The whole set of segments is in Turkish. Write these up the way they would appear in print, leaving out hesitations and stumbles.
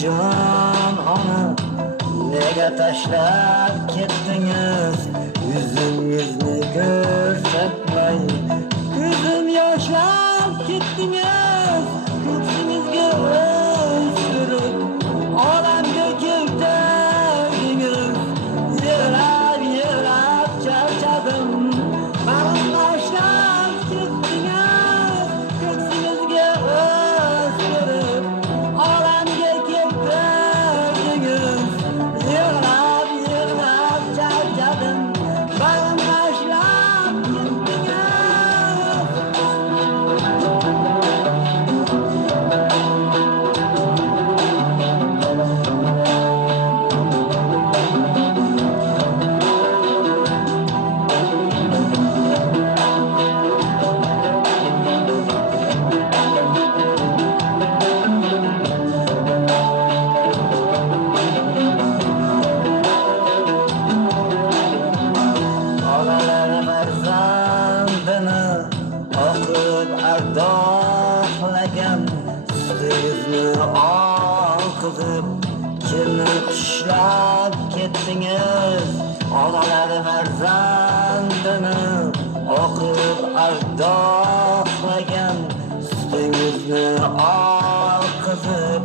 can ona nega tashlab ketdingiz? Yüzüngizni ko'rsatmay ko'zim yoshlab ketdingiz. Ko'ksingizga o'stirib olamga keltirdingiz. Yig'lab charchadim, bag'rim tashlab ketdingiz. Ko'ksingizga o'stirib olamga keltirdingiz. Yig'lab charchadim, bag'rim tashlab ketdingiz. Onalar farzandini o'qib ardoqlagan, sutingizni oqizib kimni xushlab ketdingiz? Onalar farzandini o'qib ardoqlagan, sutingizni oqizib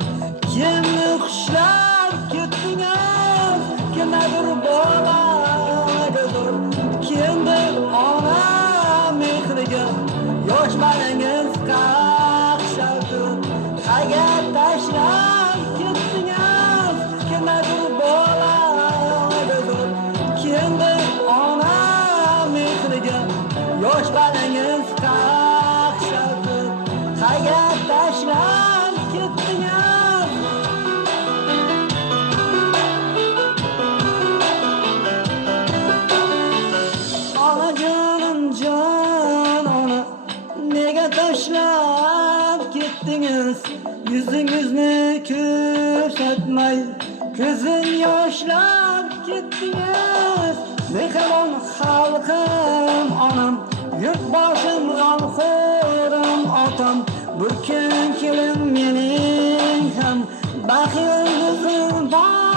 kimni xushlab ketdingiz? Kimdir bolagadir, kimdir ona mehriga yosh balangiz qaqshardi. Qayga tashlab ketdingiz? Kimdir bolagadir, kimdir ona mehriga yosh balangiz qaqshardi. Qayga tashlab ketdingiz? Onajonim jon ona nega tashlab ketdingiz? Yuzingizni ko'rsatmay ko'zim yoshlab ketdingiz. Mehribon xalqim onam, yurtboshim g'amxo'rim otam, bir kun kelin mening ham baxil yuzim bor.